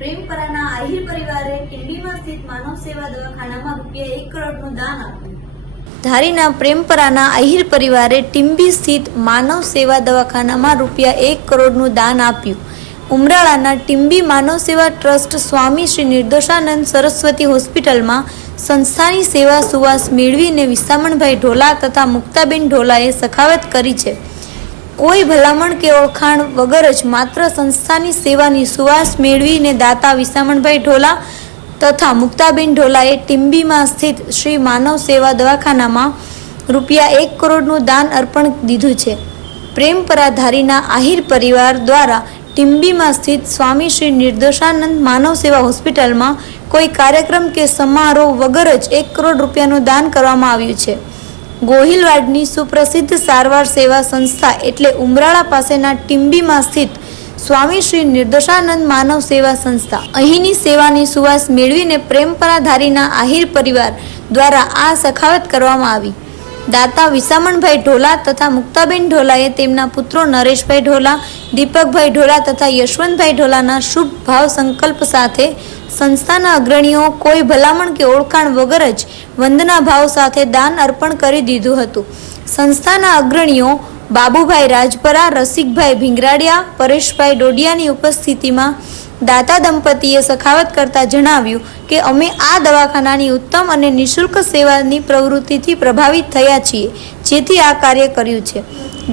પ્રેમપરાના આહિર પરિવારે ટીંબીમાં સ્થિત માનવ સેવા દવાખાનામાં રૂપિયા 1 કરોડનું દાન આપ્યું। ધારીના પ્રેમપરાના આહિર પરિવારે ટીંબી સ્થિત માનવ સેવા દવાખાનામાં રૂપિયા 1 કરોડનું દાન આપ્યું। ઉમરાળાના ટીંબી માનવ સેવા ટ્રસ્ટ સ્વામી શ્રી નિર્દોષાનંદ સરસ્વતી હોસ્પિટલમાં સંસ્થાની સેવા સુવાસ મેળવીને વિસામણભાઈ ઢોલા તથા મુક્તાબેન ઢોલાએ સખાવત કરી છે। કોઈ ભલામણ કે ઓળખાણ વગર જ માત્ર સંસ્થાની સેવાની સુવાસ મેળવીને દાતા વિસામણભાઈ ઢોલા તથા મુક્તાબેન ઢોલાએ ટીંબીમાં સ્થિત શ્રી માનવ સેવા દવાખાનામાં રૂપિયા 1 કરોડનું દાન અર્પણ દીધું છે। પ્રેમપરા ધારીના આહિર પરિવાર દ્વારા ટીંબીમાં સ્થિત સ્વામી શ્રી નિર્દોષાનંદ માનવ સેવા હોસ્પિટલમાં કોઈ કાર્યક્રમ કે સમારોહ વગર જ 1 કરોડ રૂપિયાનું દાન કરવામાં આવ્યું છે। ગોહિલવાડની સુપ્રસિદ્ધ સારવાર સેવા સંસ્થા એટલે ઉમરાળા પાસેના ટીંબીમાં સ્થિત સ્વામી શ્રી નિર્દોષાનંદ માનવ સેવા સંસ્થા અહીંની સેવાની સુવાસ મેળવીને પ્રેમપરા ધારીના આહિર પરિવાર દ્વારા આ સખાવત કરવામાં આવી। દાતા વિસામણભાઈ ઢોલા તથા મુક્તાબેન ઢોલાએ તેમના પુત્રો નરેશભાઈ ઢોલા, દીપકભાઈ ઢોલા તથા યશવંતભાઈ ઢોલાના શુભ ભાવ સંકલ્પ સાથે સંસ્થાના અગ્રણીઓ કોઈ ભલામણ કે ઓળખાણ વગર જ વંદના ભાવ સાથે દાન અર્પણ કરી દીધું હતું। સંસ્થાના અગ્રણીઓ બાબુભાઈ રાજપરા, રસિકભાઈ ભીંગરાડિયા, પરેશભાઈ ડોડિયાની ઉપસ્થિતિમાં દાતા દંપતીએ સખાવત કરતા જણાવ્યું કે અમે આ દવાખાનાની ઉત્તમ અને નિઃશુલ્ક સેવાની પ્રવૃત્તિથી પ્રભાવિત થયા છીએ, જેથી આ કાર્ય કર્યું છે।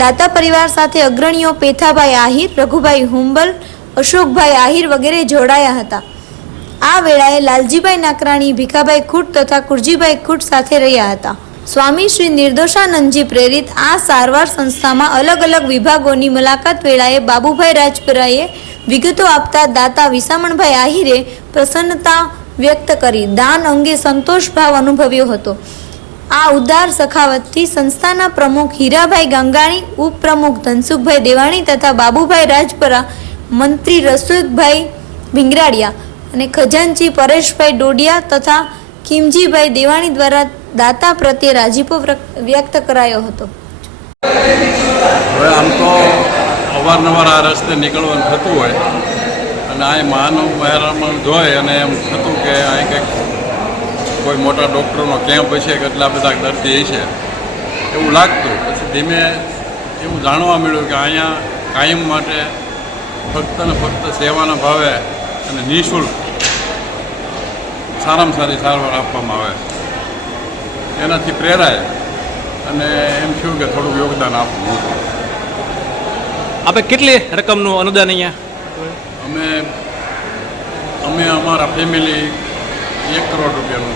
દાતા પરિવાર સાથે અગ્રણીઓ પેથાભાઈ આહિર, રઘુભાઈ હુંબલ, અશોકભાઈ આહિર વગેરે જોડાયા હતા। આ વેળાએ લાલજીભાઈ નાકરાણી, ભીખાભાઈ ખૂટ તથા કુરજીભાઈ ખૂટ સાથે રહ્યા હતા। સ્વામી શ્રી નિર્દોષાનંદજી પ્રેરિત આ સારવાર સંસ્થામાં અલગ અલગ વિભાગોની મુલાકાત વેળાએ બાબુભાઈ રાજપરાએ વિગતો આપતા દાતા વિસામણભાઈ આહિરે પ્રસન્નતા વ્યક્ત કરી દાન અંગે સંતોષ ભાવ અનુભવ્યો હતો। આ ઉદાર સખાવતથી સંસ્થાના પ્રમુખ હીરાભાઈ ગંગાણી, ઉપપ્રમુખ ધનસુખભાઈ દેવાણી તથા બાબુભાઈ રાજપરા, મંત્રી રસુખભાઈ ભીંગરાડિયા અને ખજાનચી પરેશભાઈ ડોડિયા તથા ખીમજીભાઈ દેવાણી દ્વારા દાતા પ્રત્યે રાજીપો વ્યક્ત કરાયો હતો। હવે આમ તો અવારનવાર આ રસ્તે નીકળવાનું થતું હોય અને આ માનવ મહેરામણ જોઈ અને એમ થતું કે અહીં કંઈક કોઈ મોટા ડૉક્ટરનો કેમ્પ હશે કે એટલા બધા દર્દી છે એવું લાગતું। પછી ધીમે એવું જાણવા મળ્યું કે અહીંયા કાયમ માટે ફક્ત ને ફક્ત સેવાના ભાવે અને નિઃશુલ્ક સારામાં સારી સારવાર આપવામાં આવે છે। એનાથી પ્રેરાય અને એમ થયું કે થોડુંક યોગદાન આપવું। આપણે કેટલી રકમનું અનુદાન અહીંયા અમે અમારા ફેમિલી 1 કરોડ રૂપિયાનું